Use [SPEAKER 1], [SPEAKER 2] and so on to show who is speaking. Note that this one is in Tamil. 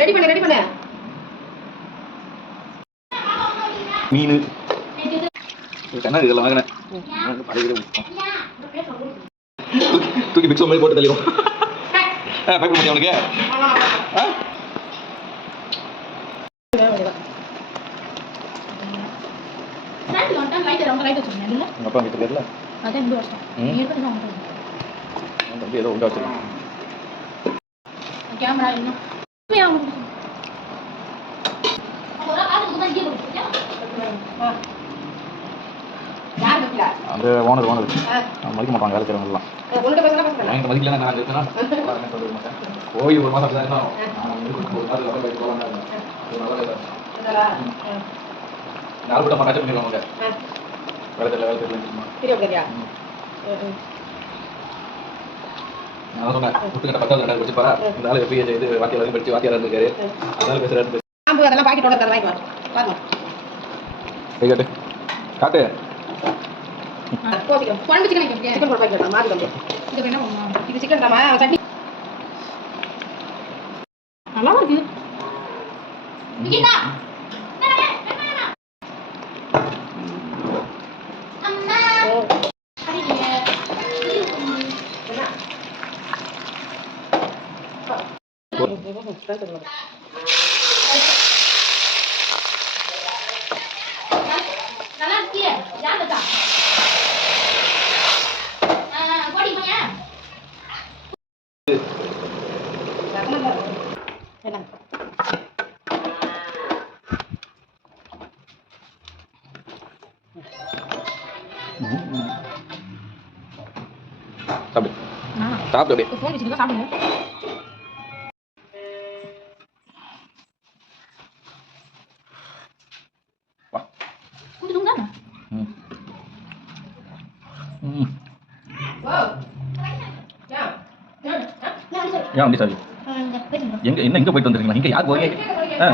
[SPEAKER 1] ரெடி பண்ணு ரெடி பண்ணு.
[SPEAKER 2] மீன். இதெல்லாம் வாங்கினேன். தூக்கி பிக்ஸ் மாதிரி போட்டு பேக் பண்ணி அவனுக்கு ஏதோ உண்டா வச்சிருக்கேன்
[SPEAKER 1] கேமரா இன்னும்.
[SPEAKER 2] அந்த ஓனர் ஓனர். மதிக்க மாட்டாங்க வேலை
[SPEAKER 1] பேசுறேன்
[SPEAKER 2] எனக்கு மதிக்கல நான் இருக்கேன்னா என்ன சொல்ல மாட்டேன். கோயில் ஒரு மாதம் தான். நாலு கூட்டம் பண்ணாச்சும் பண்ணிடுவாங்க வேலை தெரியல வேலை தெரியல நான் சொன்னேன் புட்டுக்கிட்ட பத்தாவது ரெண்டாவது படிச்சு பாரா இந்த ஆள் எப்பயும் இது வாத்தியார் வரைக்கும் படிச்சு வாத்தியார் இருந்திருக்காரு. அதனால பேசுறாரு
[SPEAKER 1] ஷாம்பு அதெல்லாம் பாக்கெட்டோட தர வாங்கிக்கலாம் பாருங்க.
[SPEAKER 2] காட்டு.
[SPEAKER 1] குழம்பு சிக்கன் சிக்கன் குழம்பு வைக்கலாம் மாறி தம்பி இது பண்ணுவோம் இது சிக்கன் தாமா சட்னி. நல்லா இருக்கு.
[SPEAKER 3] நல்லா இருக்கியே யார் இருக்கா கோடி போயா
[SPEAKER 2] ஏன் அப்படி எங்க என்ன எங்க போயிட்டு வந்துருக்கீங்களா இங்க யார் போய் ஆ.